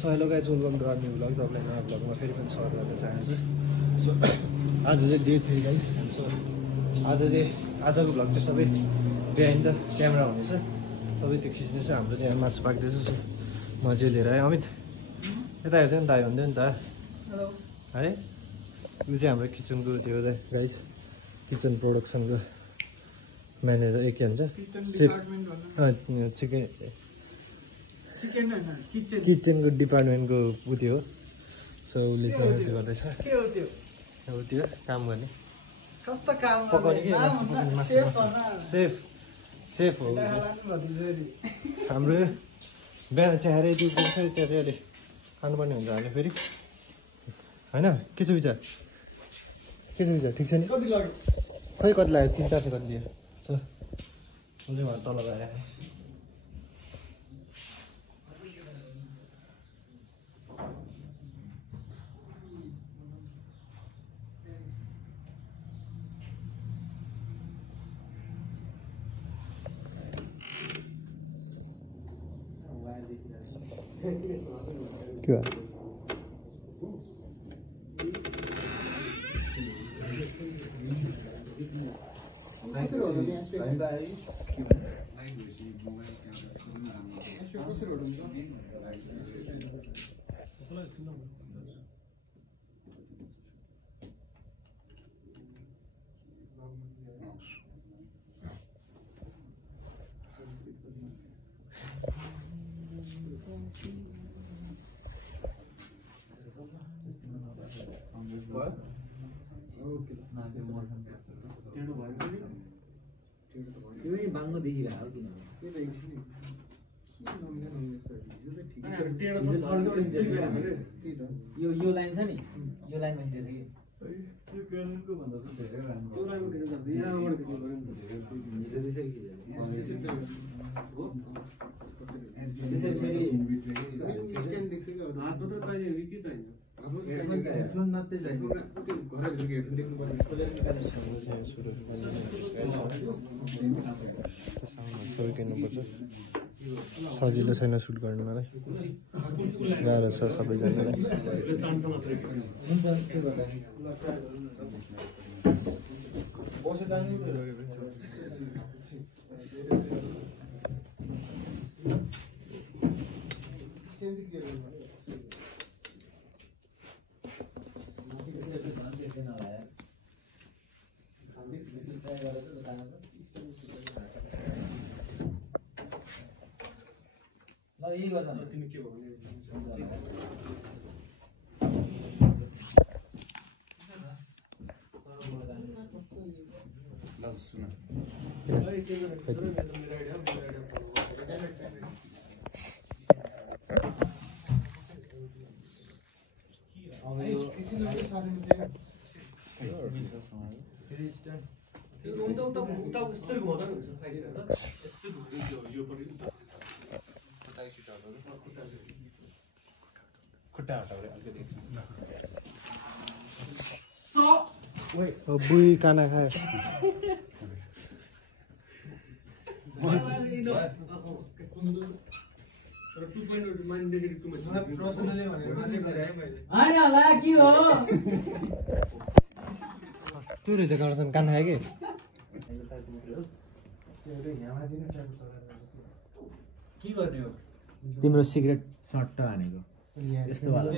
Hello guys welcome to our new vlog तपाईँलाई नयाँ भ्लगमा फेरि पनि स्वागत गर्न चाहन्छु सो आज चाहिँ डे 3 गाइज सो आजको भ्लग चाहिँ सबै बिहाइन्ड द क्यामेरा हुनेछ सबै त्यो खिच्दैछ हाम्रो चाहिँ यहाँ मासु पाक्दैछ सो म चाहिँ लिएर आएँ अमित यता हेर्थ्यो नि त भन्थ्यो नि त है यो चाहिँ हाम्रो किचनको त्यो गाइज किचन प्रोडक्सनको म्यानेजर के भन्छ किचनको डिपार्टमेन्टको उ त्यो हो सो उसले चाहिँ गर्दैछ अब त्यो काम गर्ने पकाउने कि सेफ हो हाम्रो बिहान चाहिँ त्यो पुग्छ त्यहाँ चाहिँ अहिले खानुपर्ने हुन्छ हामीले फेरि होइन के छ विचार ठिक छ नि खै कति लाग्यो 300-400 कति दियो सो म चाहिँ घर तल गएर आएँ के भयो बाङ्गो देखिरहेको किन यो लाइन छ नि यो लाइनमा खिचेको किन्नुपर्छ सजिलो छैन सुट गर्नुलाई गाह्रो छ सबैजनालाई यही गर्दा तिमी के हो बुई काना खायो कस्तो रहेछ गर्छन् काना खायो के गर्ने हो तिम्रो सिगरेट सट्ट हानेको यस्तो वाला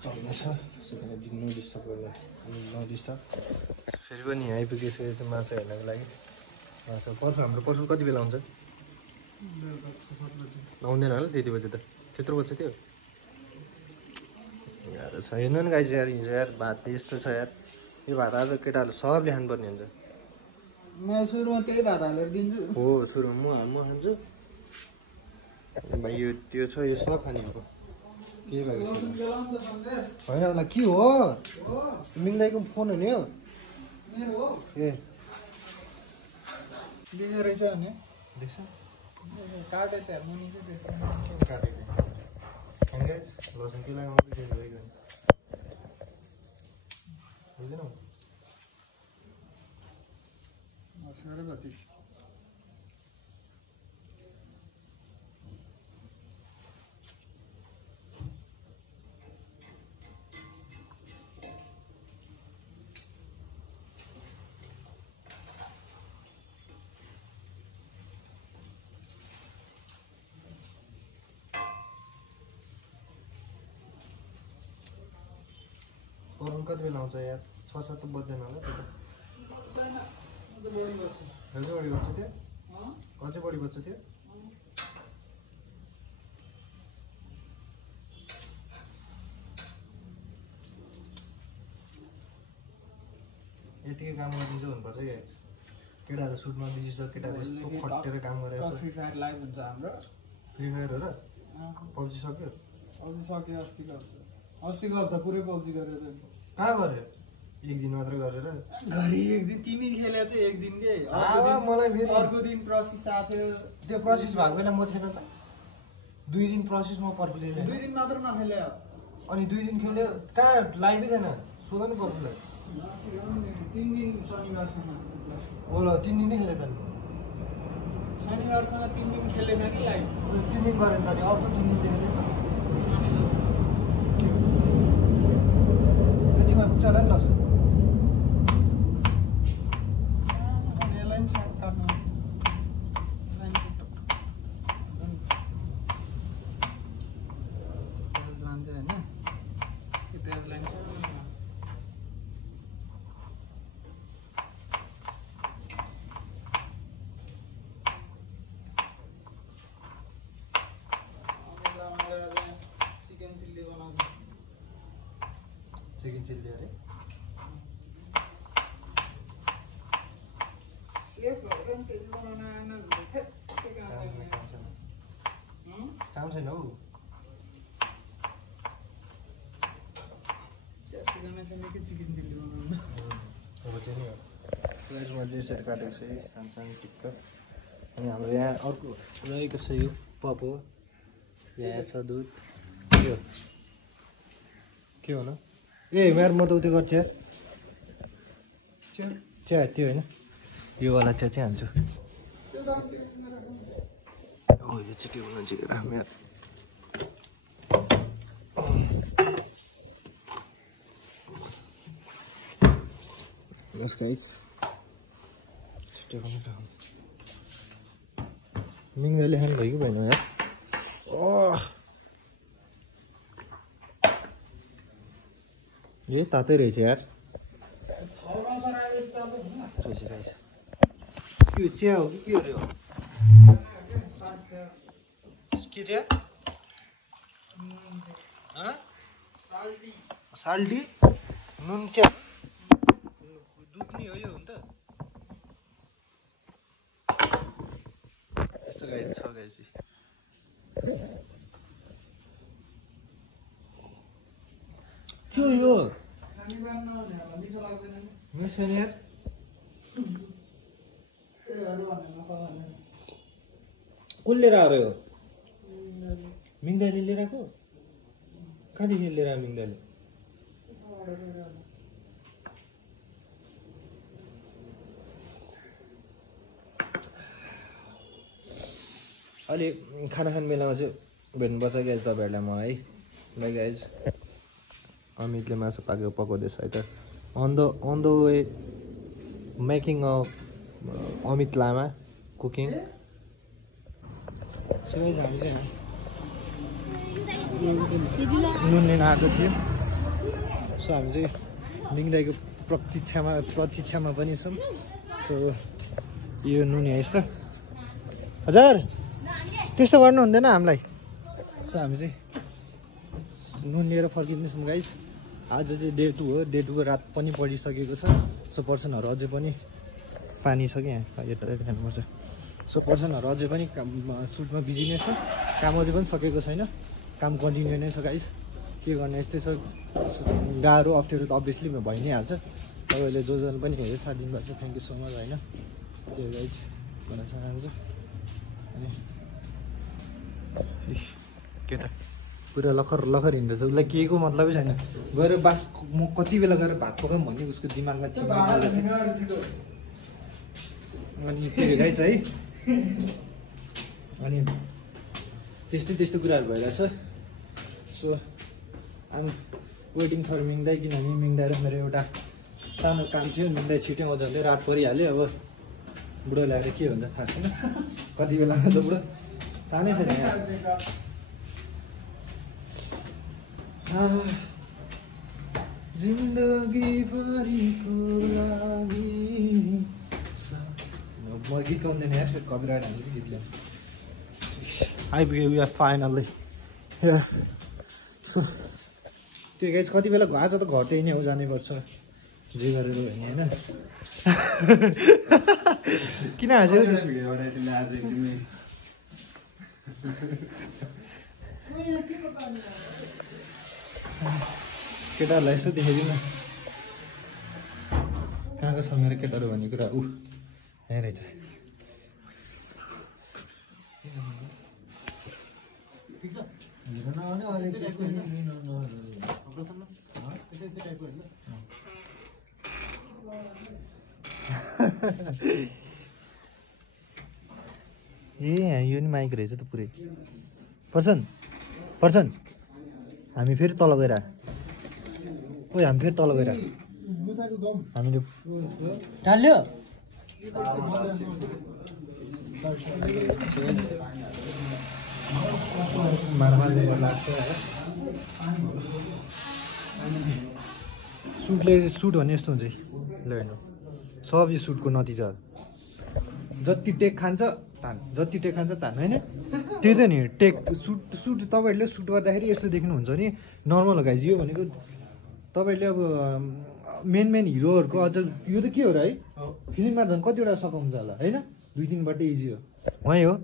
चल्दैछ नडिस्टर्ब गर्दा नडिस्टर्ब फेरि पनि यहाँ आइपुगेपछि माछा हेर्नको लागि माछा हाम्रो पर्सु कति बेला हुन्छ आउँदैन होला त्यति बजी त त्यत्रो बज्छ त्यो गाह्रो छ हेर्नु नि गाई चाहिँ यार भात यस्तो छ यार यो भात आज केटाहरूले सबले खानुपर्ने हुन्छ म सुरुमा त्यही भात हालेर दिन्छु हो सुरुमा म खान्छु भाइ यो त्यो छ यो सब खाने हो के भएको छ होइन होला के हो मिङ्दाईको फोन हो नि हो ए देखेको रहेछ भने देख्छ काटे त्यहाँ मुनि चाहिँ काटेको And guys, लसुन के लगाउँदै फेरि गइगयो बुझ्नु साह्रै कति पर्नु कति बेला आउँछ यार 6-7 त बज्दैन होला त्यो त बढी गर्छ अझै बढी बज्छ त्यो अझै बढी बज्छ त्यो यतिकै काम गरिदिन्छ भन्नुपर्छ क्या केटाहरू सुटमा बिजी छ केटाहरू यस्तो खटेर काम गरेको छ फ्री फायर लाइभ हुन्छ हाम्रो फ्री फायर हो र पब्जी सक्यो पब्जी सक्यो अस्तिको हप्ता पुरै पब्जी गरेर कहाँ गऱ्यो एक दिन मात्रै गरेर घरि एक दिन तिमी खेले चाहिँ एक दिन के मलाई फेरि अर्को दिन प्रोसेस आथ्यो त्यो प्रोसेस भएको बेला म थिएन त 2 दिन प्रोसेस म पर्फिले 2 दिन मात्र नखेले अनि 2 दिन खेल्यो कहाँ लाइभै थिएन सोध न पर्फिलाई 3 दिन शनिबारसम्म ओला 3 दिन नै खेले त शनिबारसँग 3 दिन खेलेन कि लाइभ 3 दिन गरेन त अनि अर्को 3 दिन खेल्यो त यतिमा पुग्छ होला नि लसुन चिकन चिल्ली अरे काम छैन हौ चिकन चिल्ली बनाउनु अब चाहिँ नि म चाहिँ यसरी काटेको छु सानो टिक्क अनि हाम्रो यहाँ अर्को रहेको छ यो पप हो यहाँ छ दुध के हो न ए मेरो म त उयो गर्छु चिया त्यो होइन योवाला चिया चाहिँ हाल्छु हो यो चाहिँ त्यो मान्छे राम्रो Yes guys. मिङ्दाले खानु भयो कि भएन यार ये तातै रहेछ यार के चिया हो कि के हो के चिया साल्टी नुन चिया दुध नि हो यो हुन त यस्तो गाई छ गाई चाहिँ के हो यो मिठो नि यार कसले लिएर आयो यो मिङ्दाले लिएर आएको कहाँदेखि लिएर आयो मिङ्दाले अलि खाना खाने बेलामा चाहिँ भेट्नुपर्छ गाइज तपाईँहरूलाई म है ल गाइज अमितले मासु पकाउँदैछ है त on the way making a Amit Lama cooking so guys हामी चाहिँ नुन लिन आएको थियो सो हामी चाहिँ मिङ्दाईको प्रतीक्षामा पनि छौँ सो यो नुन हेर्छ हजुर त्यस्तो गर्नु हुँदैन हामीलाई सो हामी चाहिँ नुन लिएर फर्किँदैछौँ गाइस आज चाहिँ डे 2 हो डे 2 को रात पनि परिसकेको छ सो पर्सनहरू अझै पनि पानी छ कि यहाँ यता खानुपर्छ सो पर्सनहरू अझै पनि सुटमा बिजी नै छ काम अझै पनि सकेको छैन काम कन्टिन्यू नै छ गाइस के गर्ने यस्तै छ गाह्रो अप्ठ्यारो त अभियसली भइ नै हाल्छ तपाईँहरूले जो जन पनि हेरेर साथ दिनुभएको छ थ्याङ्क यू सो मच होइन त्यो गाइस भन्न चाहन्छु अनि के त पुरा लखर लखर हिँड्दैछ उसलाई केहीको मतलबै छैन गएर बास म कति बेला गएर भात पकाऊँ भन्ने उसको दिमागमा थियो अनि त्यो गाई चाहिँ अनि त्यस्तै त्यस्तो कुराहरू भइरहेछ सो आम वेटिङ फर मिङदाई किनभने मिङदाई र मेरो एउटा सानो काम थियो मिङदाई छिटो आउँछ भने रात परिहाल्यो अब बुढो ल्याएर के हुन्छ थाहा छैन कति बेला आउँछ बुढो थाहा नै छैन जिन्दगी भरिको लागि म गीत गाउँदैन यार कपिराइट हाल्छु गीतले आइपुग्यो वी आर फाइनल्ली सो त्यो गाइज कति बेला आज त घर त्यही नै हो जानै पर्छ जे गरेर होइन होइन किन हाँस्यो केटाहरूलाई यसो देखाइदिनु कहाँको छ मेरो केटाहरू भन्ने कुरा यहाँ रहेछ ए यो नि माइक रहेछ त पुरै पर्छन् हामी फेरि तल गएर हामी फेरि तल गएर हामीले टाल्यो सुट भने यस्तो हुन्छ ल हेर्नु सब यो सुटको नतिजा जति टेक खान्छ तान होइन त्यही त नि टेक सुट तपाईँहरूले सुट गर्दाखेरि यस्तो देख्नुहुन्छ नि नर्मल हो गाइज यो भनेको तपाईँहरूले अब मेन हिरोहरूको अझ यो त के हो र है फिल्ममा झन् कतिवटा सघाउँछ होला होइन 2-3 इजी हो उहाँ हो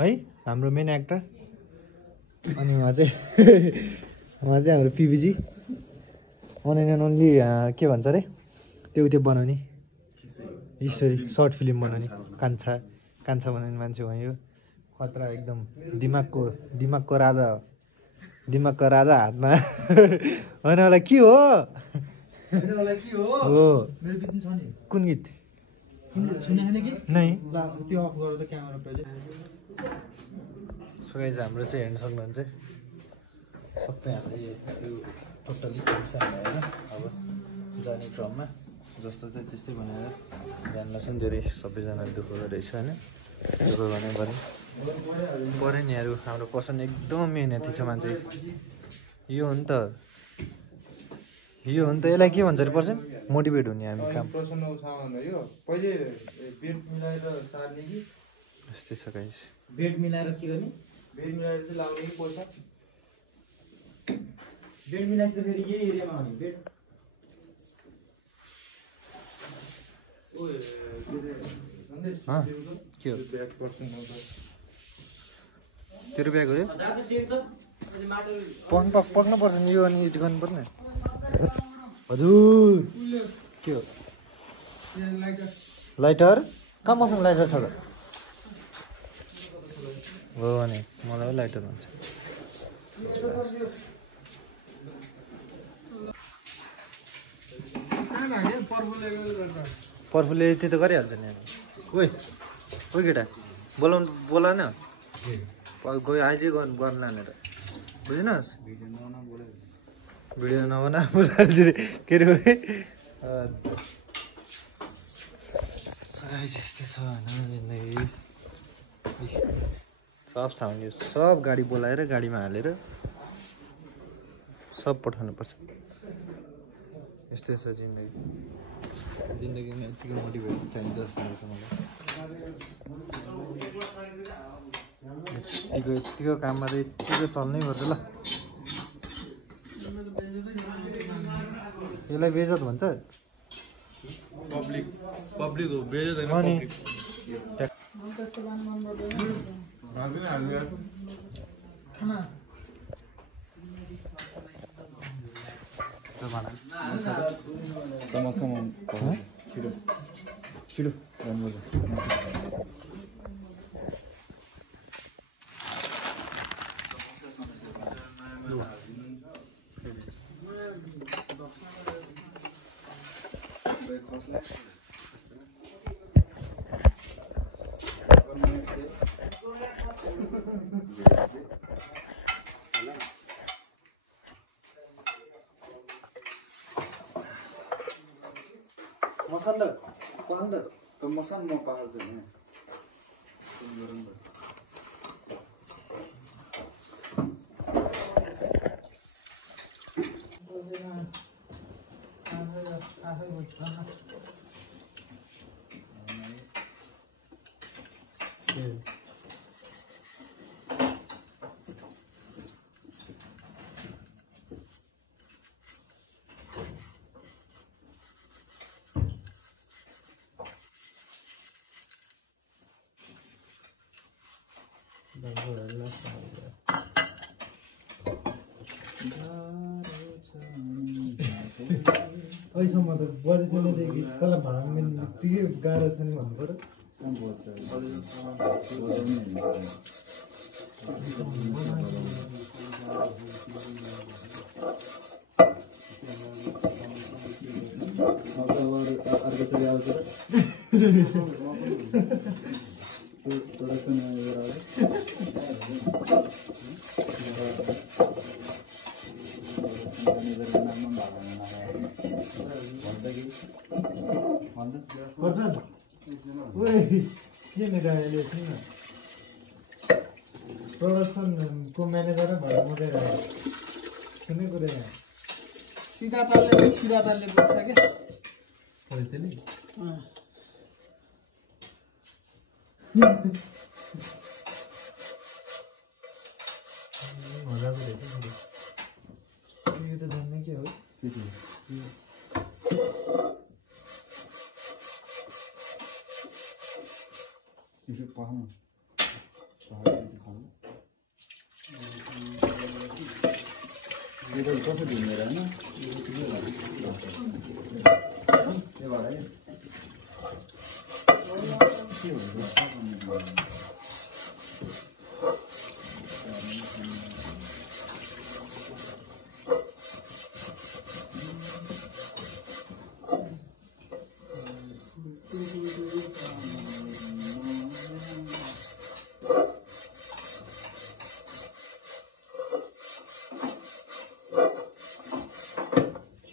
है हाम्रो मेन एक्टर अनि उहाँ चाहिँ हाम्रो पिबिजी अन एन्ड ओन्ली के भन्छ अरे त्यो बनाउने स्टोरी सर्ट फिल्म बनाउने कान्छा बनाउने मान्छे उहाँ हो खतरा एकदम दिमागको राजा हातमा होइन होला के हो कुन गीत नै त्यो अफ गरेर त क्यामेरा पहिले सो गाइज हाम्रो चाहिँ हेर्न सक्नुहुन्छ सबै हामीले यो टोटल्ली हुन्छ होइन अब जाने क्रममा जस्तो चाहिँ त्यस्तै भनेर जानलाई चाहिँ धेरै सबैजनाले दुःख गरेछ होइन दुःख भने पऱ्यो नि अरू हाम्रो पर्सन एकदम मेहनती छ मान्छे यो हो नि त यसलाई के भन्छ अरे पर्सन मोटिभेट हुने हामी काम पहिले बेड मिलाएर सार्ने कि यस्तै छ गाइस बेड मिलाएर के गर्ने बेड मिलाएर चाहिँ लाउने कि पैसा बेड मिलाएर चाहिँ फेरि यही एरियामा आउने बेड के हो तेरो ब्याग हो यो पक्न पर्छ नि यो अनि यति गर्नु पर्ने हजुर के हो लाइटर कहाँ मसँग लाइटर छ त हो भने मलाई लाइटर भन्छ पर्फुले त्यो त गरिहाल्छ नि ओइ केटा बोला न गयो आइज गर्नु लानेर बुझिनुहोस् भिडियो नबना के अरे यस्तै छ होइन जिन्दगी सब साउन्ड सब गाडी बोलाएर गाडीमा हालेर सब पठाउनु पर्छ यस्तै छ जिन्दगीमा यतिको मोटिभेट चाहिन्छ जस्तो लाग्छ मलाई यतिको काममा चाहिँ यतिको चल्नै पर्छ ल यसलाई बेइज्जत भन्छ पब्लिक हो बेइज्जत हैन अनि छिटो मसाला क्वांग द तो मसान म पाहाल छैन अहिलेसम्म त बजिदिनेदेखि तल भाडा मिल्ने बित्तिकै गाह्रो छ नि भन्नु पऱ्यो प्रोडक्सनको म्यानेजर भएर मजाइ रह्यो कुनै कुरा यहाँ सिधा तालले पुग्छ क्या त्यसले मजाको रहेछ यो त जान्ने के हो यसो पाउँ यो कसो ढुङ्गे होइन त्यो भएर के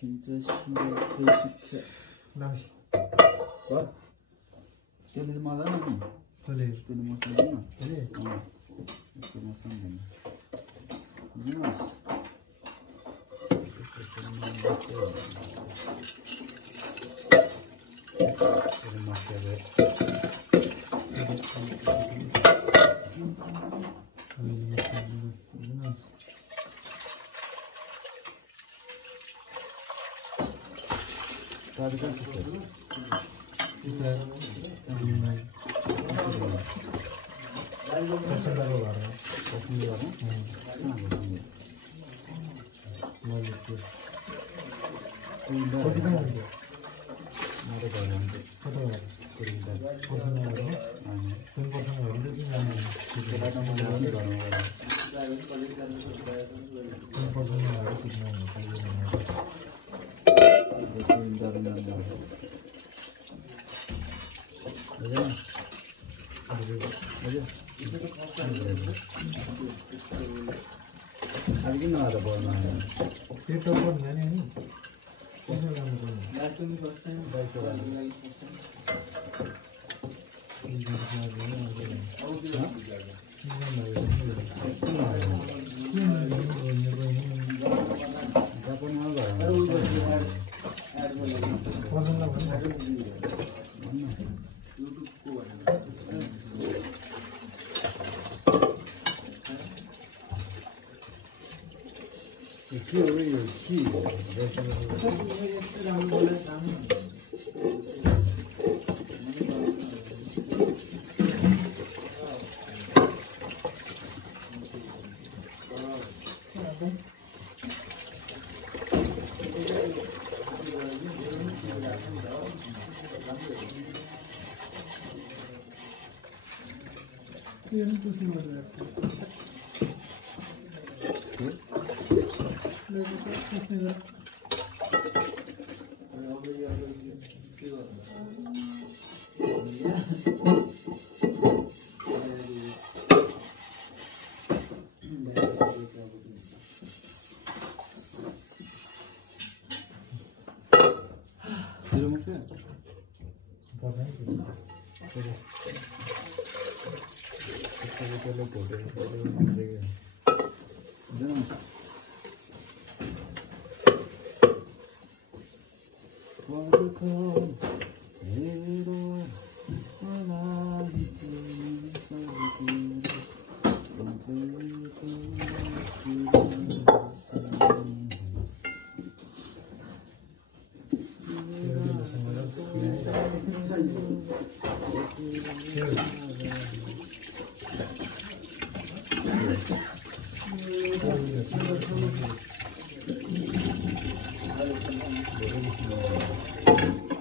हुन्छ त्यसले चाहिँ मजा नि त्यसले मसला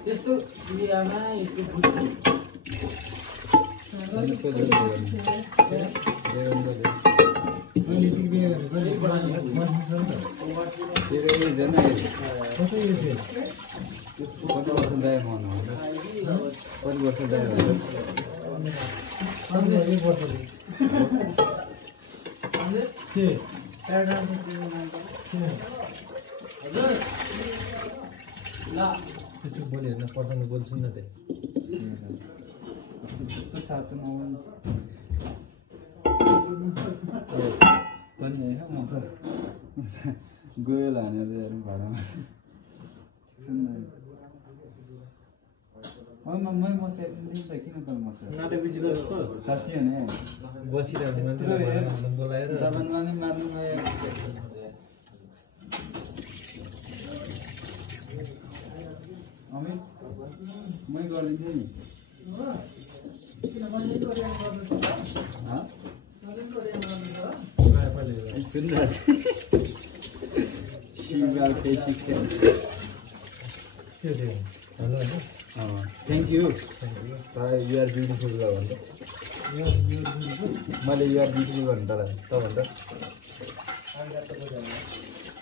त्यस्तो क्रियामा यसको बुद्धि त्यसो बोली हेर्न पर्सँग बोल्छु न त्यही त्यस्तो साँचो नआउनु पनि होइन म त गयो हानेर हेरौँ भाडामा सुन्न होइन मै मसाइदिनु त किन कल मसाइ नाटक बिजी गर्छु त साँच्ची हो नि बसिरहेको मान्छे बोलाएर जापानमा नि मार्नु भयो अमित मै गरिदिन्छु नि थ्याङ्क यू युआर ब्युटिफुल भन्छ मैले युआर ब्युटिफुल भन्नु त भन्दा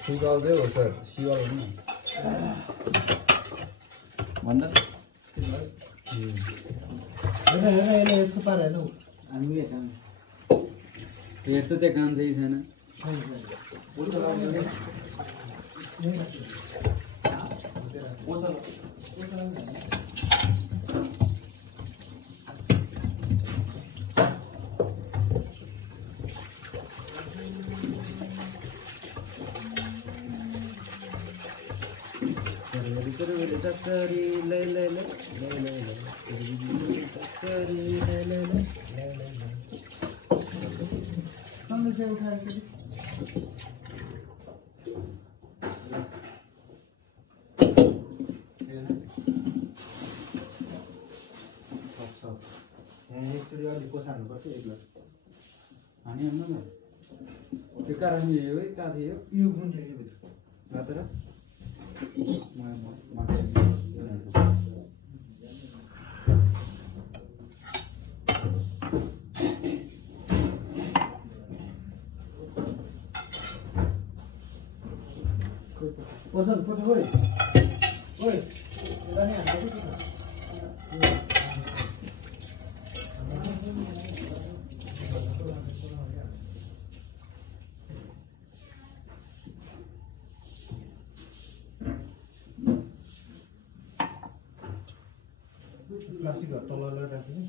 सिवालकै हो सर सिवाल हो नि भन्दा यसको पार हेर्नु हेर त त्यहाँ काम चाहिँ छैन एकचोटि अलिक पोसार्नुपर्छ एकलाई हानी आउनु न त्यो कारणले हो है कहाँ थियो यो गुण थियो भित्र मात्र पर्छ ओइ ओइ जाने हाम्रो प्लास्टिक तल राख्नु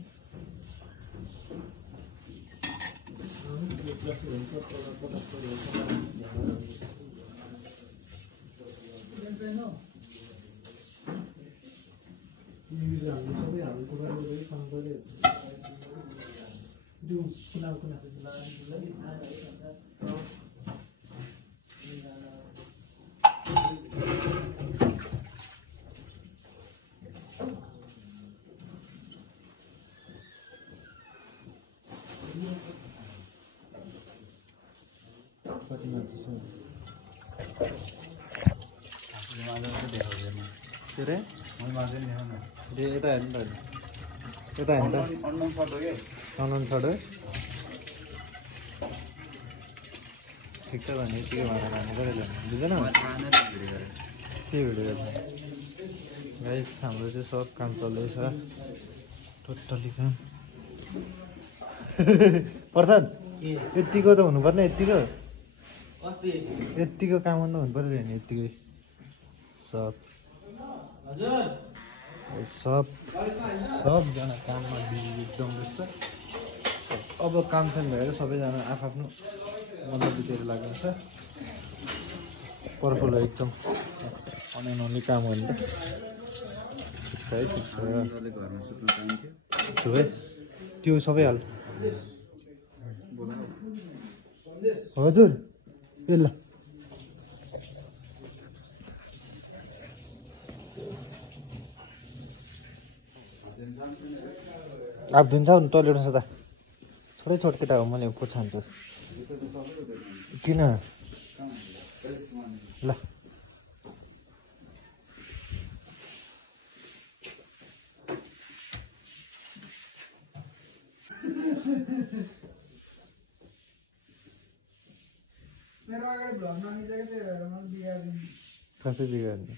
ठिक छ भने यतिकै भनेर बुझेन के भिडियो गाइस हाम्रो चाहिँ सब काम चल्दैछ टोटली काम प्रसाद यतिको त हुनुपर्ने यतिको यतिको काम गर्नु हुनु पर्यो नि यतिकै सब सबजना काममा बिजी एकदम जस्तो अब काम छैन भएर सबैजना आफ्नो मनोबुद्धेर लाग्नु छ पर्फुल एकदम अनलाइन काम गर्नु त ठिक छ है ठिक छ त्यो सबै हाल हजुर ए ल अब धुन्छ नि टोइलेट छ त छोटै छोट केटा हो मैले पो छान्छु किन ल मेरो अगाडि भ्लग नमिलेको त्यही भएर मैले बिगार्दिनु कस्तो बिगार्ने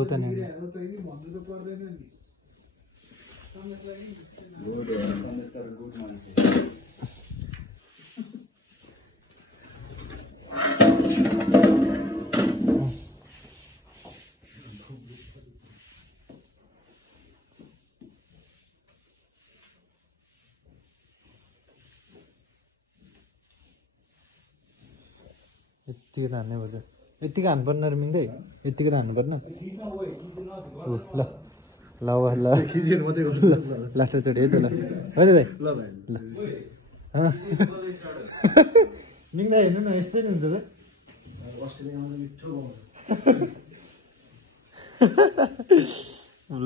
उता नि भन्नु त पर्दैन नि यतिको हान्नै पर्छ यतिको हान्नु पर्ने मिल्दै यतिको हान्नु पर्ने ल ल ल लास्टचोटि है त ल है त ल मिङ्दा हेर्नु न यस्तै नि हुन्छ त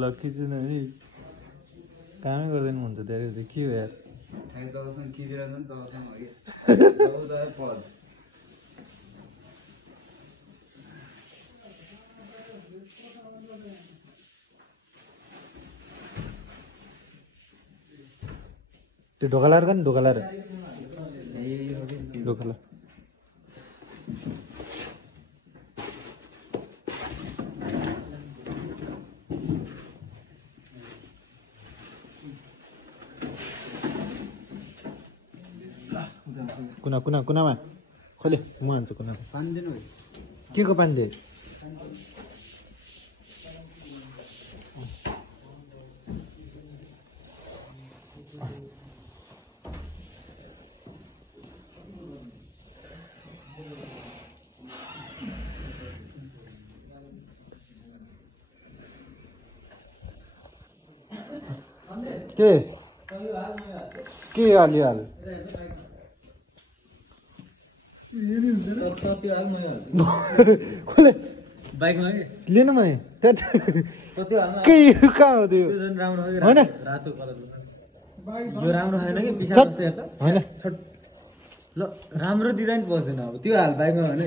ल खिच्नु न नि कामै गर्दैन हुन्छ धेरै के हो यार त्यो ढोका लाएर नि ढोका लाएर ढोका ला कुना कुना कुनामा खोले म हान्छु कुना पानी दिनु के को पानी दिए के हाल्यो हाल खोले बाइकमा लिनु भने के कहाँ हो त्यो होइन रातो कलर यो राम्रो छैन कि पिछाडि बस्छ हेर त होइन ल राम्रो दिँदा नि बस्दैन अब त्यो हाल बाइकमा भने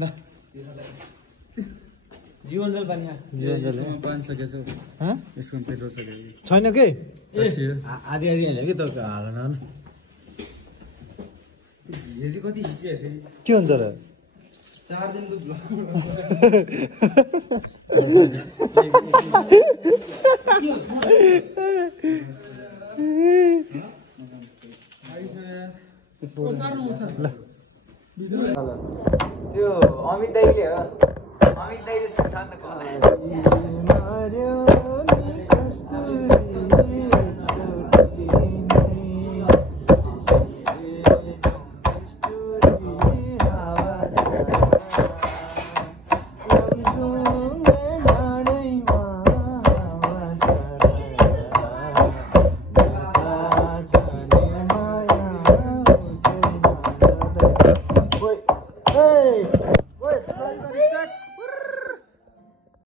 ल जीवन जल पानी जीवनजल पानी सकेछ यसको पेट्रोल सकेको छैन के आधी आधी हाल्यो कि तपाईँको हाल्न यो चाहिँ कति खिच्यो फेरि के हुन्छ र 4 दिनको त्यो अमित दाइले हो अमित दाइले सुन्छ नि त